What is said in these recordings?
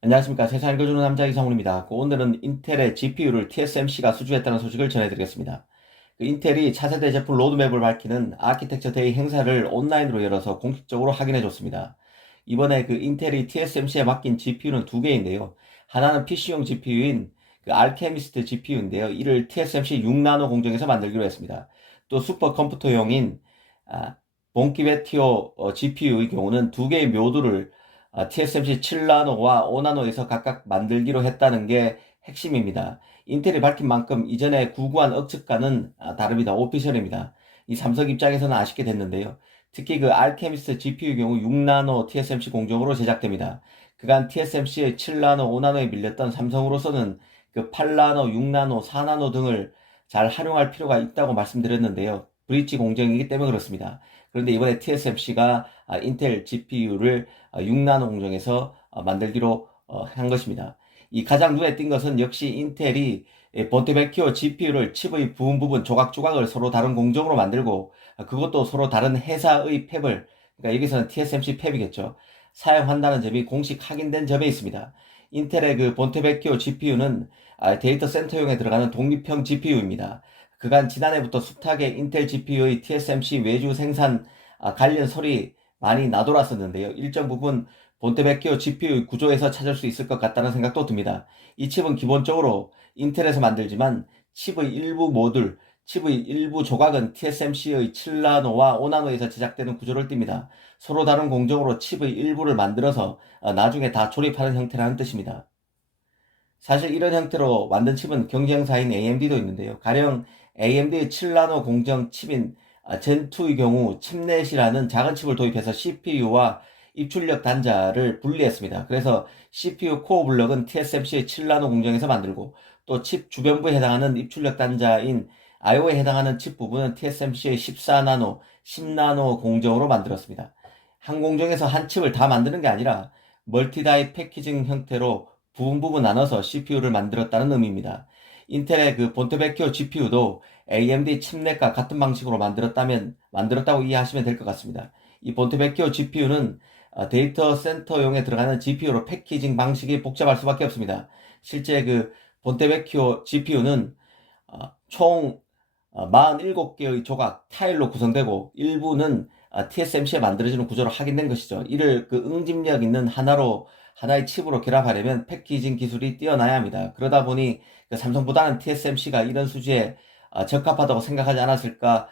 안녕하십니까. 세상 읽어주는 남자 이상훈입니다. 오늘은 인텔의 GPU를 TSMC가 수주했다는 소식을 전해드리겠습니다. 인텔이 차세대 제품 로드맵을 밝히는 아키텍처 데이 행사를 온라인으로 열어서 공식적으로 확인해줬습니다. 이번에 인텔이 TSMC에 맡긴 GPU는 두 개인데요. 하나는 PC용 GPU인 알케미스트 GPU인데요. 이를 TSMC 6나노 공정에서 만들기로 했습니다. 또 슈퍼컴퓨터용인 몽키베티오 GPU의 경우는 두 개의 묘두를 TSMC 7나노와 5나노에서 각각 만들기로 했다는 게 핵심입니다. 인텔이 밝힌 만큼 이전에 구구한 억측과는 다릅니다. 오피셜입니다. 이 삼성 입장에서는 아쉽게 됐는데요. 특히 알케미스트 GPU의 경우 6나노 TSMC 공정으로 제작됩니다. 그간 TSMC의 7나노, 5나노에 밀렸던 삼성으로서는 8나노, 6나노, 4나노 등을 잘 활용할 필요가 있다고 말씀드렸는데요. 브릿지 공정이기 때문에 그렇습니다. 그런데 이번에 TSMC가 인텔 GPU를 6나노 공정에서 만들기로 한 것입니다. 이 가장 눈에 띈 것은 역시 인텔이 본테베키오 GPU를 칩의 부분 조각조각을 서로 다른 공정으로 만들고 그것도 서로 다른 회사의 팹을, 그러니까 여기서는 TSMC 팹이겠죠, 사용한다는 점이 공식 확인된 점에 있습니다. 인텔의 본테베키오 GPU는 데이터 센터용에 들어가는 독립형 GPU입니다. 그간 지난해부터 숱하게 인텔 GPU의 TSMC 외주 생산 관련 설이 많이 나돌았었는데요. 일정 부분 본테베키오 GPU 구조에서 찾을 수 있을 것 같다는 생각도 듭니다. 이 칩은 기본적으로 인텔에서 만들지만 칩의 일부 모듈, 칩의 일부 조각은 TSMC의 7나노와 5나노에서 제작되는 구조를 띱니다. 서로 다른 공정으로 칩의 일부를 만들어서 나중에 다 조립하는 형태라는 뜻입니다. 사실 이런 형태로 만든 칩은 경쟁사인 AMD도 있는데요. 가령 AMD의 7나노 공정 칩인 젠2의 경우 칩넷이라는 작은 칩을 도입해서 CPU와 입출력 단자를 분리했습니다. 그래서 CPU 코어 블럭은 TSMC의 7나노 공정에서 만들고 또 칩 주변부에 해당하는 입출력 단자인 IO에 해당하는 칩 부분은 TSMC의 14나노, 10나노 공정으로 만들었습니다. 한 공정에서 한 칩을 다 만드는 게 아니라 멀티다이 패키징 형태로 부분 나눠서 CPU를 만들었다는 의미입니다. 인텔의 본테베키오 GPU도 AMD 칩넷과 같은 방식으로 만들었다고 이해하시면 될 것 같습니다. 이 본테베키오 GPU는 데이터 센터용에 들어가는 GPU로 패키징 방식이 복잡할 수밖에 없습니다. 실제 본테베키오 GPU는 총 47개의 조각 타일로 구성되고 일부는 TSMC에 만들어지는 구조로 확인된 것이죠. 이를 응집력 있는 하나의 칩으로 결합하려면 패키징 기술이 뛰어나야 합니다. 그러다 보니 삼성보다는 TSMC가 이런 수지에 적합하다고 생각하지 않았을까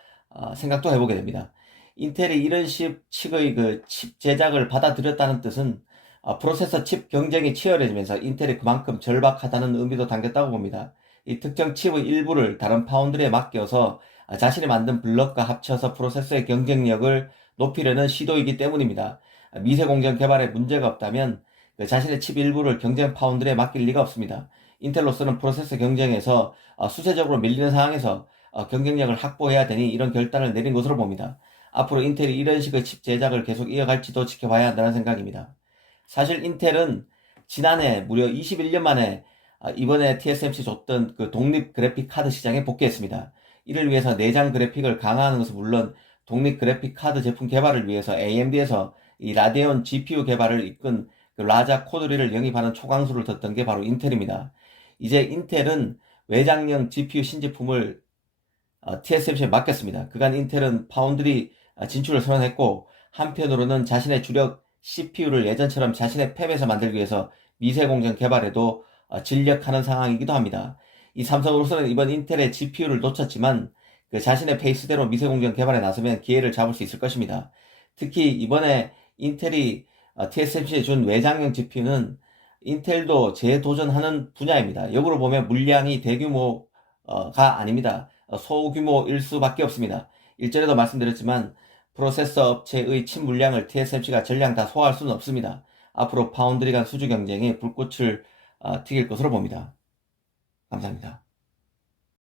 생각도 해보게 됩니다. 인텔이 이런 식의 칩 제작을 받아들였다는 뜻은 프로세서 칩 경쟁이 치열해지면서 인텔이 그만큼 절박하다는 의미도 담겼다고 봅니다. 이 특정 칩의 일부를 다른 파운드리에 맡겨서 자신이 만든 블럭과 합쳐서 프로세서의 경쟁력을 높이려는 시도이기 때문입니다. 미세 공정 개발에 문제가 없다면 자신의 칩 일부를 경쟁 파운드리에 맡길 리가 없습니다. 인텔로서는 프로세서 경쟁에서 수세적으로 밀리는 상황에서 경쟁력을 확보해야 되니 이런 결단을 내린 것으로 봅니다. 앞으로 인텔이 이런 식의 칩 제작을 계속 이어갈지도 지켜봐야 한다는 생각입니다. 사실 인텔은 지난해 무려 21년 만에 이번에 TSMC 줬던 독립 그래픽 카드 시장에 복귀했습니다. 이를 위해서 내장 그래픽을 강화하는 것은 물론 독립 그래픽 카드 제품 개발을 위해서 AMD에서 이 라데온 GPU 개발을 이끈 라자 코드리를 영입하는 초강수를 뒀던 게 바로 인텔입니다. 이제 인텔은 외장형 GPU 신제품을 TSMC에 맡겼습니다. 그간 인텔은 파운드리 진출을 선언했고 한편으로는 자신의 주력 CPU를 예전처럼 자신의 팹에서 만들기 위해서 미세공정 개발에도 진력하는 상황이기도 합니다. 이 삼성으로서는 이번 인텔의 GPU를 놓쳤지만 자신의 페이스대로 미세공정 개발에 나서면 기회를 잡을 수 있을 것입니다. 특히 이번에 인텔이 TSMC에 준 외장형 GPU는 인텔도 재도전하는 분야입니다. 역으로 보면 물량이 대규모가 아닙니다. 소규모일 수밖에 없습니다. 일전에도 말씀드렸지만 프로세서 업체의 칩 물량을 TSMC가 전량 다 소화할 수는 없습니다. 앞으로 파운드리 간 수주 경쟁에 불꽃을 튀길 것으로 봅니다. 감사합니다.